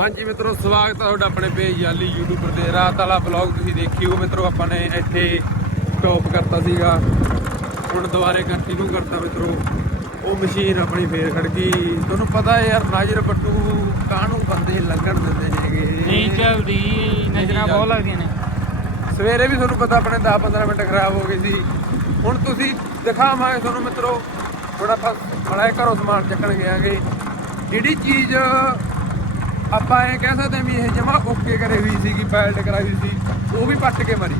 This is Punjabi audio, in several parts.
ਹਾਂਜੀ ਮਿੱਤਰੋ ਸਵਾਗਤ ਹੈ ਤੁਹਾਡਾ ਆਪਣੇ ਪੇਜ ਯਾਲੀ ਯੂਟਿਊਬਰ ਦੇ ਰਾਤ ਵਾਲਾ ਵਲੌਗ ਤੁਸੀਂ ਦੇਖਿਓ। ਮਿੱਤਰੋ ਆਪਾਂ ਨੇ ਇੱਥੇ ਸਟਾਪ ਕਰਤਾ ਸੀਗਾ। ਹੁਣ ਦੁਬਾਰੇ ਕੰਟੀਨਿਊ ਕਰਤਾ ਮਿੱਤਰੋ। ਉਹ ਮਸ਼ੀਨ ਆਪਣੀ ਫੇਰ ਖੜ ਗਈ। ਤੁਹਾਨੂੰ ਪਤਾ ਯਾਰ ਨਾਜਰ ਬੱਟੂ ਕਾਹਨੂੰ ਬੰਦੇ ਲੰਘਣ ਦਿੰਦੇ ਨੇਗੇ ਨਹੀਂ ਚੱਲਦੀ ਨਜ਼ਰਾਂ ਬਹੁਤ ਲੱਗਦੀਆਂ ਨੇ। ਸਵੇਰੇ ਵੀ ਤੁਹਾਨੂੰ ਪਤਾ ਆਪਣੇ 10-15 ਮਿੰਟ ਖਰਾਬ ਹੋ ਗਏ ਸੀ। ਹੁਣ ਤੁਸੀਂ ਦਿਖਾਵਾਂਗੇ ਤੁਹਾਨੂੰ ਮਿੱਤਰੋ। ਹੁਣ ਆਪਾਂ ਮਲਾਏ ਘਰੋਂ ਸਮਾਨ ਚੱਕਣ ਗਿਆਗੇ ਜਿਹੜੀ ਚੀਜ਼ ਆਪਾਂ ਇਹ ਕਹਿ ਸਕਦੇ ਹਾਂ ਵੀ ਇਹ ਜਮਾ ਓਕੇ ਕਰੇ ਹੋਈ ਸੀਗੀ ਪੈਲਟ ਕਰਾਈ ਸੀ, ਉਹ ਵੀ ਪੱਟ ਕੇ ਮਰੀ।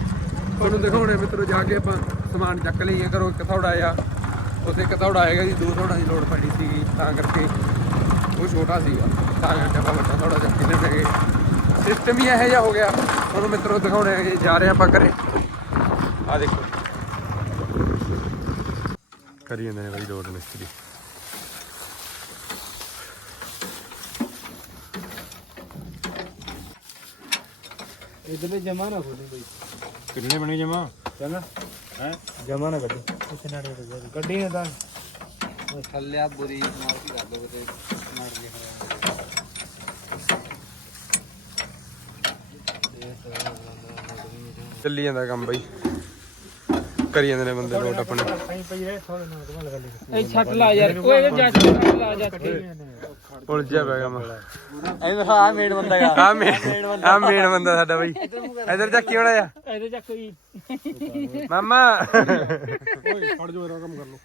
ਤੁਹਾਨੂੰ ਦਿਖਾਉਣੇ ਮਿੱਤਰੋ, ਜਾ ਕੇ ਆਪਾਂ ਸਮਾਨ ਚੱਕ ਲਈਏ ਕਰੋ ਇੱਕ ਥੋੜਾ ਆ ਉੱਥੇ ਇੱਕ ਥੋੜਾ ਆਏਗਾ ਜੀ, ਦੋ ਥੋੜਾ ਦੀ ਲੋੜ ਪੈਣੀ ਸੀਗੀ, ਤਾਂ ਕਰਕੇ ਉਹ ਛੋਟਾ ਸੀਗਾ। ਤਾਂ ਕਰਕੇ ਆਪਾਂ ਵੱਡਾ ਥੋੜਾ ਚੱਕ ਕੇ ਲੈਣਗੇ ਸਿਸਟਮ ਹੀ ਇਹੋ ਜਿਹਾ ਹੋ ਗਿਆ। ਤੁਹਾਨੂੰ ਮਿੱਤਰੋ ਦਿਖਾਉਣੇ ਆ ਜਾ ਰਹੇ ਆਪਾਂ ਘਰੇ। ਆ ਦੇਖੋ। ਕਰੀ ਜਾਂਦੇ ਨੇ ਬਈ ਰੋਡ ਮਿਸਤਰੀ। ਇਧਰ ਤੇ ਜਮਾ ਨਾ ਖੋਲੀ ਬਈ। ਕਿੰਨੇ ਬਣੇ ਜਮਾ? ਚੰਗਾ ਹੈ? ਜਮਾ ਨਾ ਕੱਢੀ। ਕਿਸੇ ਨਾੜੇ ਤੇ ਕੱਢੀ ਨਾ ਤਾਂ। ਥੱਲੇ ਆ ਬੁਰੀ ਮਾਰ ਕੇ ਕਰ ਦੋ ਤੇ ਨਾੜ ਜੇ। ਚੱਲੀ ਜਾਂਦਾ ਕੰਮ ਬਈ। ਕਰੀ ਜਾਂਦੇ ਨੇ ਬੰਦੇ ਰੋਡ ਆਪਣੇ। ਇਹ ਛੱਟ ਲਾ ਯਾਰ। ਓਏ ਜੱਟ ਲਾ ਜੱਟ। ਉਲਝਿਆ ਪਿਆ ਕੰਮ ਇਹ ਹਾਂ ਮੇਡ ਬੰਦਾ ਆ ਆ ਮੇਨ ਆ ਮੇਨ ਬੰਦਾ। ਸਾਡਾ ਬਈ। ਇਧਰ ਚੱਕੀ ਹੋਣਾ ਆ ਇਹਦੇ ਚੱਕ ਕੋਈ ਮਾਮਾ। ਓਏ ਫੜ ਜੋ ਇਹਦਾ ਕੰਮ ਕਰ ਲੋ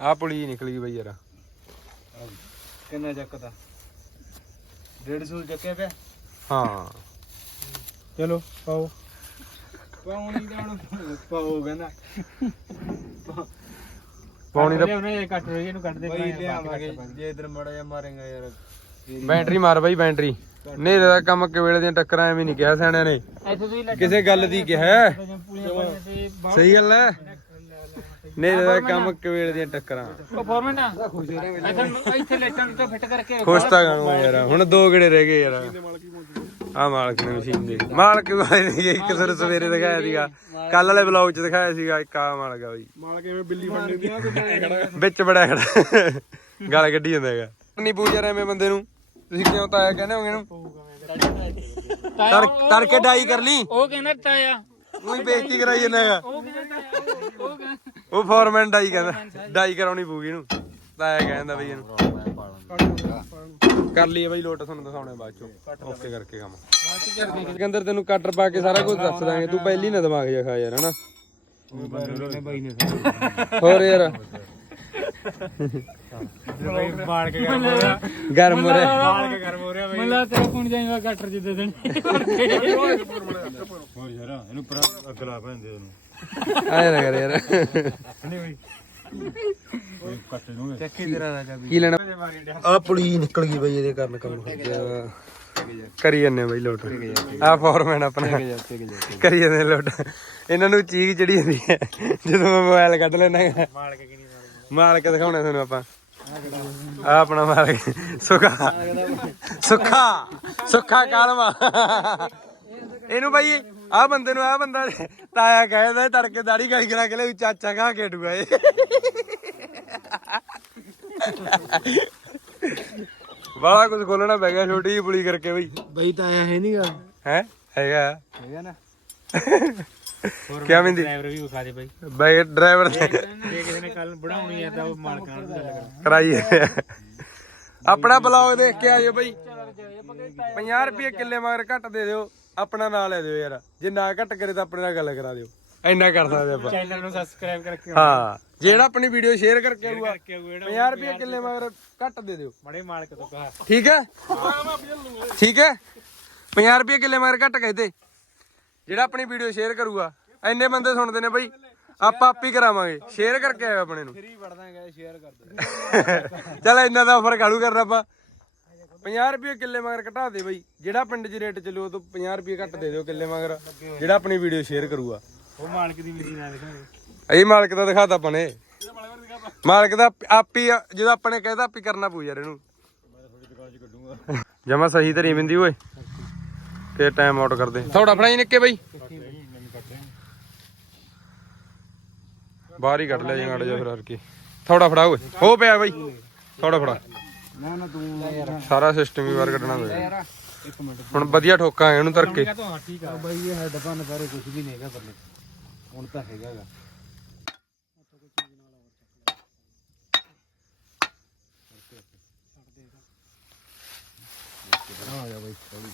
ਆ ਪੁਲੀ ਨਿਕਲ ਗਈ ਬਈ ਯਾਰ। ਕਿੰਨਾ ਚੱਕਦਾ? 150 ਚੱਕਿਆ ਪਿਆ? ਹਾਂ। ਚਲੋ ਪਾਓ। ਪਾਉਣੀ ਜਾਣ। ਪਾਓ ਕਹਿੰਦਾ। ਪੌਣੀ ਦਾ ਉਹਨੇ ਕੱਟ ਰਹੀ ਇਹਨੂੰ ਕੱਟ ਦੇ ਬਈ ਲਿਆਵਾਂਗੇ ਜੇ ਇਧਰ ਮੜਾ ਜਾ ਮਾਰੇਗਾ ਯਾਰ ਬੈਟਰੀ ਮਾਰ ਬਈ ਬੈਟਰੀ। ਨੇਰੇ ਦਾ ਕੰਮ ਕਿਵੇਲੇ ਦੀਆਂ ਟੱਕਰਾਂ ਐਵੇਂ ਨਹੀਂ ਕਿਹਾ ਸਿਆਣਿਆਂ ਨੇ। ਕਿਸੇ ਗੱਲ ਦੀ ਕਿਹਾ ਸਹੀ ਗੱਲ ਹੈ? ਨੇਰੇ ਦਾ ਕੰਮ ਕਿਵੇਲੇ ਦੀਆਂ ਟੱਕਰਾਂ? ਪਰਫਾਰਮੈਂਟ ਇੱਥੇ ਲੈਟਾਂ ਤੋਂ ਫਿੱਟ ਕਰਕੇ ਖੁਸ਼ ਤਾਂ ਗਾਣੂ ਯਾਰ ਹੁਣ ਦੋ ਗੇੜੇ ਰਹਿ ਗਏ ਯਾਰ। ਆ ਮਾਲਕ ਨੇ ਮਸ਼ੀਨ ਦੇ। ਮਾਲਕ ਵਾਲੇ ਨੇ ਇੱਕ ਸਰ ਸਵੇਰੇ ਦਿਖਾਇਆ ਸੀਗਾ। ਕੱਲ ਵਾਲੇ ਵਲੌਗ ਚ ਦਿਖਾਇਆ ਸੀਗਾ ਇੱਕ ਆ ਮਾਲਕ ਆ ਬਈ। ਮਾਲ ਕਿਵੇਂ ਬਿੱਲੀ ਬਣਨੀ ਦੀ ਵਿੱਚ ਬੜਾ ਖੜਾ। ਗਾਲ ਕੱਢੀ ਜਾਂਦਾ ਹੈਗਾ। ਨਹੀਂ ਪੂਜਾ ਐਵੇਂ ਬੰਦੇ ਨੂੰ। ਤੁਸੀਂ ਕਿਉਂ ਤਾਇਆ ਕਹਿੰਦੇ ਹੋਗੇ ਇਹਨੂੰ? ਤਰ ਤਰ ਕੇ ਡਾਈ ਕਰ ਲਈ। ਉਹ ਕਹਿੰਦਾ ਤਾਇਆ। ਉਹੀ ਬੇਇੱਜ਼ਤੀ ਕਰਾਈ ਜਾਂਦਾ ਹੈਗਾ। ਉਹ ਕਹਿੰਦਾ ਤਾਇਆ ਉਹ ਕਹਿੰਦਾ ਉਹ ਫੋਰਮੈਨ ਡਾਈ ਕਹਿੰਦਾ ਡਾਈ ਕਰਾਉਣੀ ਪਊਗੀ ਇਹਨੂੰ। ਤਾਇਆ ਕਹਿੰਦਾ ਬਈ ਇਹਨੂੰ। ਕਰ ਲਈਏ ਬਈ ਲੋਟ ਤੁਹਾਨੂੰ ਦਿਖਾਉਣੇ ਬਾਅਦ ਚੋਂ। ਓਕੇ ਕਰਕੇ ਕੰਮ। ਸਿਕੰਦਰ ਤੈਨੂੰ ਕਟਰ ਪਾ ਕੇ ਸਾਰਾ ਕੁਝ ਦੱਸ ਦਾਂਗੇ। ਤੂੰ ਪਹਿਲੀ ਨਾ ਦਿਮਾਗ ਜਿਹਾ ਖਾ ਯਾਰ ਹਨਾ? ਬਾਈ ਹੋਰ ਯਾਰ। ਬਾਈ ਬਾਲ ਕੇ ਗਰਮ ਹੋ ਰਿਹਾ। ਗਰਮ ਹੋ ਰਿਹਾ। ਬਾਲ ਕੇ ਗਰਮ ਹੋ ਰਿਹਾ ਬਾਈ। ਮੱਲਾ ਤੇਰਾ ਕੋਣ ਜਾਏਗਾ ਗਟਰ ਜਿੱਦੇ ਦਿਨ ਹੋਰ ਯਾਰ ਇਹਨੂੰ ਪਰ ਅਗਲਾ ਪੈਂਦੇ ਉਹਨੂੰ ਆਏ ਨਾ ਕਰ ਯਾਰ। ਕੋਈ ਕੱਟ ਨੂੰ ਚੱਕੀ ਤੇਰਾ ਰਾਜਾ ਵੀ ਕੀ ਲੈਣਾ? ਆ ਪੁਲੀ ਨਿਕਲ ਗਈ ਬਈ ਇਹਦੇ ਕਾਰਨ ਕੰਮ ਖੱਜਿਆ ਕਰੀ ਜੰਨੇ ਬਈ ਲੋਟ। ਆ ਫੋਰਮੈਨ ਆਪਣਾ। ਕਰੀ ਜਾਂਦੇ ਲੋਟ। ਇਹਨਾਂ ਨੂੰ ਚੀਕ ਚੜੀ ਜਾਂਦੀ ਹੈ। ਜਦੋਂ ਮੈਂ ਮੋਬਾਈਲ ਕੱਢ ਲੈਣਾ ਹੈਗਾ ਮਾਲ ਮਾਲਕ ਦਿਖਾਉਣਾ ਤੁਹਾਨੂੰ ਆਪਾਂ। ਆ ਆਪਣਾ ਮਾਲਕ। ਸੁੱਖਾ। ਸੁੱਖਾ। ਸੁੱਖਾ ਕਾਲਮਾ। ਇਹਨੂੰ ਬਾਈ ਆ ਬੰਦੇ ਨੂੰ ਆ ਬੰਦਾ ਤਾਇਆ ਕਹਿੰਦਾ ਤੜਕੇ ਦਾੜੀ ਗਾਈ ਕਰਾ ਕੇ ਲੈ ਚਾਚਾ ਕਹਾ ਕੇ ਡੂਆ ਇਹ ਬੜਾ ਕੁਝ ਖੋਲਣਾ ਪੈ ਗਿਆ ਛੋਟੀ ਜਿਹੀ ਪੁਲੀ ਕਰਕੇ ਬਈ। ਬਈ ਤਾਂ ਆਇਆ ਹੈ ਨਹੀਂਗਾ ਹੈ? ਹੈਗਾ। ਹੈਗਾ ਨਾ। ਕਿਆ ਮਿੰਦੀ? ਡਰਾਈਵਰ ਵੀ ਵਿਖਾ ਦੇ ਬਾਈ। ਬਾਈ ਡਰਾਈਵਰ ਜੇ ਕਿਸੇ ਨੇ ਕੱਲ ਬਣਾਉਣੀ ਹੈ ਤਾਂ ਉਹ ਮਾਲਕ ਨਾਲ ਗੱਲ ਕਰ ਕਰਾਈਏ ਆਪਣਾ ਬਲੌਗ ਦੇਖ ਕੇ ਆਇਓ ਬਈ। 50 ਰੁਪਏ ਕਿੱਲੇ ਮਗਰ ਘੱਟ ਦੇ ਦਿਓ। ਆਪਣਾ ਨਾਂ ਲੈ ਦਿਓ ਯਾਰ। ਜੇ ਨਾ ਘੱਟ ਕਰੇ ਤਾਂ ਆਪਣੇ ਨਾਲ ਗੱਲ ਕਰਾ ਦਿਓ। ਇੰਨਾ ਕਰ ਸਕਦੇ ਆਪਾਂ। ਚੈਨਲ ਨੂੰ ਸਬਸਕ੍ਰਾਈਬ ਕਰਕੇ ਹਾਂ ਜਿਹੜਾ ਆਪਣੀ ਵੀਡੀਓ ਸ਼ੇਅਰ ਕਰਕੇ ਆਊਗਾ ਕਰਕੇ ਆਊਗਾ ਜਿਹੜਾ 50 ਰੁਪਏ ਕਿੱਲੇ ਮਗਰ ਘੱਟ ਦੇ ਦਿਓ। ਬੜੇ ਮਾਲਕ ਤੋਂ ਕਹਾ। ਠੀਕ ਹੈ? ਠੀਕ ਹੈ? 50 ਰੁਪਏ ਕਿੱਲੇ ਮਗਰ ਘੱਟ ਕਹਤੇ ਜਿਹੜਾ ਆਪਣੀ ਵੀਡੀਓ ਸ਼ੇਅਰ ਕਰੂਗਾ ਇੰਨੇ ਬੰਦੇ ਸੁਣਦੇ ਨੇ ਬਈ ਆਪਾਂ ਆਪ ਹੀ ਕਰਾਵਾਂਗੇ। ਸ਼ੇਅਰ ਕਰਕੇ ਆਇਓ ਆਪਣੇ ਨੂੰ। ਫ੍ਰੀ ਵੜਦਾਂਗੇ ਸ਼ੇਅਰ ਕਰ ਦੇ ਚੱਲ ਇੰਨਾ ਦਾ ਆਫਰ ਕਾਲੂ ਕਰਨਾ ਆਪਾਂ? 50 ਰੁਪਏ ਕਿੱਲੇ ਮਗਰ ਘਟਾ ਦੇ ਬਈ। ਜਿਹੜਾ ਪਿੰਡ 'ਚ ਰੇਟ ਚੱਲੂ ਉਹ ਤੋਂ 50 ਰੁਪਏ ਘੱਟ ਦੇ ਦਿਓ ਕਿੱਲੇ ਮਗਰ ਜਿਹੜਾ ਆਪਣੀ ਵੀਡੀਓ ਸ਼ੇਅਰ ਕਰੂਗਾ। ਉਹ ਮਾਲਕ ਦੀ ਮਿੱਟੀ ਨਾ ਦਿਖਾਵੇ ਇਹ ਮਾਲਕ ਦਾ ਦਿਖਾਤਾ ਆਪਾਂ ਨੇ ਮਾਲਕ ਦਾ ਆਪ ਜਦੋਂ ਆਪਾਂ ਨੇ ਕਹਿਦਾ ਆਪ ਹੀ ਕਰਨਾ ਪਊ ਯਾਰ ਇਹਨੂੰ। ਜਮਾ ਸਹੀ ਤਰੀ ਬਿੰਦੀ ਓਏ। ਤੇ ਟਾਈਮ ਆਊਟ ਕਰਦੇ। ਥੋੜਾ ਫੜਾਈ ਨਿੱਕੇ ਬਈ। ਬਾਹਰ ਹੀ ਕੱਢ ਲਿਆ ਜੰਗੜ ਜਾ ਫਿਰ ਹਰ ਕੀ ਥੋੜਾ ਫੜਾ ਓਏ। ਹੋ ਪਿਆ ਬਈ। ਥੋੜਾ ਫੜਾ। ਨਾ ਨਾ ਤੂੰ ਸਾਰਾ ਸਿਸਟਮ ਹੀ ਬਾਹਰ ਕੱਢਣਾ ਪਏਗਾ ਯਾਰ ਇੱਕ ਮਿੰਟ ਹੁਣ ਵਧੀਆ ਠੋਕਾਂਗੇ ਉਹਨੂੰ ਤੜਕੇ ਠੀਕ ਆ। ਬਾਈ ਇਹ ਹੈਡ ਬੰਨ ਬਾਰੇ ਕੁਝ ਵੀ ਨਹੀਂ ਹੈਗਾ ਬੱਲੇ ਹੁਣ ਤਾਂ ਹੈਗਾਗਾ ਆ ਗਿਆ ਬਾਈ ਥੋੜੀ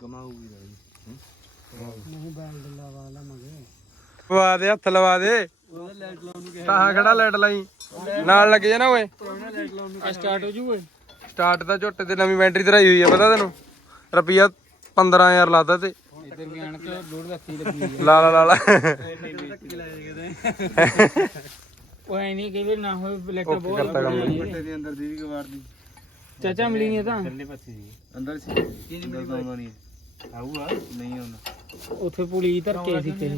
ਕਮਾਊਗੀ ਰਹੀ ਲਵਾ ਦੇ ਹੱਥ ਲਵਾ ਦੇ। ਤਾਂ ਖੜਾ ਲਾਈਟ ਲਾਈ? ਨਾਲ ਲੱਗ ਜਾ ਨਾ ਓਏ ਸਟਾਰਟ ਹੋ ਜੂਏ ਸਟਾਰਟ ਤਾਂ ਝੋਟੇ ਤੇ ਨਵੀਂ ਬੈਟਰੀ ਧਰਾਈ ਹੋਈ ਆ ਪਤਾ ਤੈਨੂੰ? ਰੁਪਿਆ 15000 ਲਾਦਾ ਤੇ। ਇਧਰ ਵੀ ਆਣ ਕੇ ਡੋੜ ਰੱਤੀ ਲੱਗੀ ਹੋਈ ਲਾ ਲਾ ਲਾ ਲਾ। ਉਹ ਐ ਨਹੀਂ ਕਿ ਵੀ ਨਾ ਹੋਏ ਬਲੈਕਟਰ ਓਕੇ ਕਰਤਾ ਕੰਮ ਬੱਟੇ ਦੇ ਅੰਦਰ ਦੀ ਵਾਰ ਦੀ। ਚਾਚਾ ਮਿਲੀ ਨਹੀਂ ਤਾਂ। ਅੰਦਰ ਸੀ। ਕੀ ਨਹੀਂ ਮੇਰੀ ਬਾਤ ਨਹੀਂ ਆਊਗਾ? ਨਹੀਂ ਆਉਂਦਾ। ਉੱਥੇ ਪੁਲੀ ਧਰ ਕੇ ਸੀ ਤੇ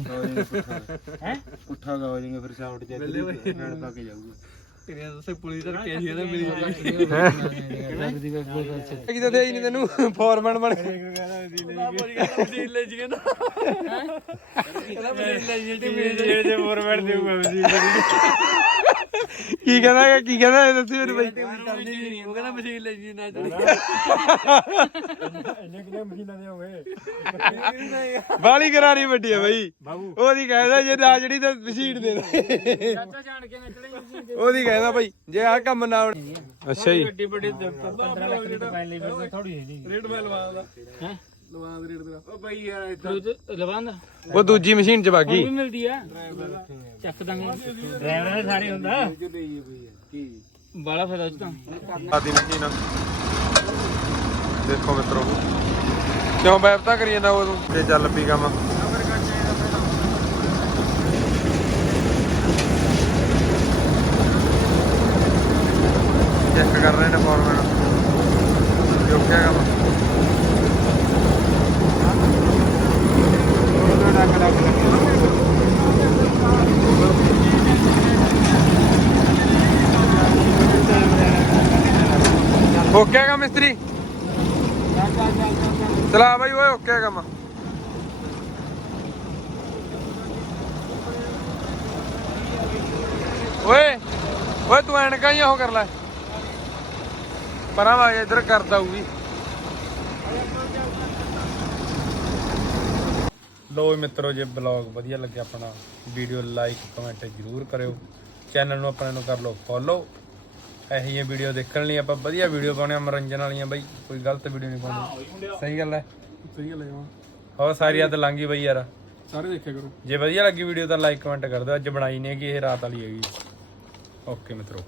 ਹੈ? ਪੁੱਠਾ ਗਾ ਹੋ ਜਾਏਗਾ ਫਿਰ ਸ਼ਾਊਟ ਚ ਨੜ ਪਾ ਕੇ ਜਾਊਗਾ। ਤੇਰੇ ਦੱਸੇ ਪੁਲੀ ਧਰ ਕੇ ਸੀ ਤਾਂ ਮਿਲੀ ਲੱਗਦੀ ਵੇ ਕੀ ਤਾਂ ਦੇ ਹੀ। ਨਹੀਂ ਤੈਨੂੰ ਫੋਰਮੈਨ ਬਣ। ਕੇ ਜੀ ਨਾ। ਇਹਦਾ ਮਸ਼ੀਨ ਲੈ ਜੀ ਜਿਹੜੇ ਜੇ ਫੋਰਮੈਟ ਦੇਊਗਾ ਮਸ਼ੀਨ ਕੀ ਕਹਿੰਦਾ ਹੈਗਾ, ਕੀ ਕਹਿੰਦਾ ਇਹ ਦੱਸੀ ਮੈਨੂੰ ਬਈ। ਉਹ ਕਹਿੰਦਾ ਮਸ਼ੀਨ ਲੈ ਜੀ ਨਾ ਚੜੀ ਬਾਲੀ ਕਰਾਰੀ ਵੱਡੀ ਆ ਬਈ। ਉਹਦੀ ਕਹਿੰਦਾ ਜੇ ਨਾ ਜਿਹੜੀ ਤਾਂ ਮਸ਼ੀਨ ਦੇ ਦੇ। ਚਾਚਾ ਜਾਣ ਕੇ ਨੱਚਣੀ ਮਸ਼ੀਨ ਉਹਦੀ ਕਹਿੰਦਾ ਬਈ ਜੇ ਆਹ ਕੰਮ ਨਾ ਅੱਛਾ ਜੀ। ਗੱਡੀ ਬੜੀ 15 ਲੱਖ ਦੀ ਪੈਣ ਲਈ ਫਿਰ ਥੋੜੀ ਹੈ ਜੀ। ਰੇਟ ਮੈਂ ਲਵਾ ਦਾ ਹੈ? ਰੇਟ ਉਹ ਬਈ ਯਾਰ ਲਵਾਂਦਾ ਉਹ ਦੂਜੀ ਮਸ਼ੀਨ ਚ ਉਹ ਬਾਗੀ ਵੀ ਮਿਲਦੀ ਆ। ਚੱਕ ਦਾਂਗੇ। ਡਰਾਈਵਰਾਂ ਦੇ ਸਾਰੇ ਹੁੰਦਾ। ਬਾਲਾ ਫਾਇਦਾ ਉਸ ਤਾਂ। ਆਦੀ ਮਸ਼ੀਨ ਦੇਖੋ ਮਿੱਤਰੋ। ਕਿਉਂ ਬੈਬਤਾ ਕਰੀ ਜਾਂਦਾ ਉਹ ਤੂੰ? ਤੇ ਚੱਲ ਪੀ ਕੰਮ। ਚੈੱਕ ਕਰ ਰਹੇ ਨੇ ਫੋਰਮੈਨ ਜੋ ਕਿਆ ਕੰਮ। ਓਕੇ ਹੈਗਾ ਮਿਸਤਰੀ? ਚਲਾ ਬਾਈ ਓਏ, ਓਕੇ ਹੈਗਾ ਮੈਂ। ਓਏ ਓਏ ਤੂੰ ਐਨਕਾਂ ਹੀ ਉਹ ਕਰ ਲੈ। ਪਰਾਂ ਵਾ ਇੱਧਰ ਕਰਦਾ ਹੋਊਗੀ ਲੋ ਮਿੱਤਰੋ ਜੇ ਬਲੌਗ ਵਧੀਆ ਲੱਗਿਆ ਆਪਣਾ ਵੀਡੀਓ ਲਾਈਕ ਕਮੈਂਟ ਜ਼ਰੂਰ ਕਰਿਓ। ਚੈਨਲ ਨੂੰ ਆਪਣੇ ਨੂੰ ਕਰ ਲਓ ਫੋਲੋ ਇਹੋ ਜਿਹੀਆਂ ਵੀਡੀਓ ਦੇਖਣ ਲਈ ਆਪਾਂ ਵਧੀਆ ਵੀਡੀਓ ਪਾਉਣੇ ਆ ਮਨੋਰੰਜਨ ਵਾਲੀਆਂ ਬਈ ਕੋਈ ਗਲਤ ਵੀਡੀਓ ਨਹੀਂ ਪਾਉਣੀ ਸਹੀ ਗੱਲ ਹੈ। ਸਹੀ ਗੱਲ ਹੈ ਹੋਰ ਸਾਰੀ ਰਾਤ ਲੰਘੀ ਬਈ ਯਾਰ। ਸਾਰੇ ਦੇਖਿਆ ਕਰੋ। ਜੇ ਵਧੀਆ ਲੱਗੀ ਵੀਡੀਓ ਤਾਂ ਲਾਈਕ ਕਮੈਂਟ ਕਰ ਦਿਓ। ਅੱਜ ਬਣਾਈ ਨਹੀਂ ਹੈਗੀ ਇਹ ਰਾਤ ਵਾਲੀ ਹੈਗੀ। ਓਕੇ ਮਿੱਤਰੋ।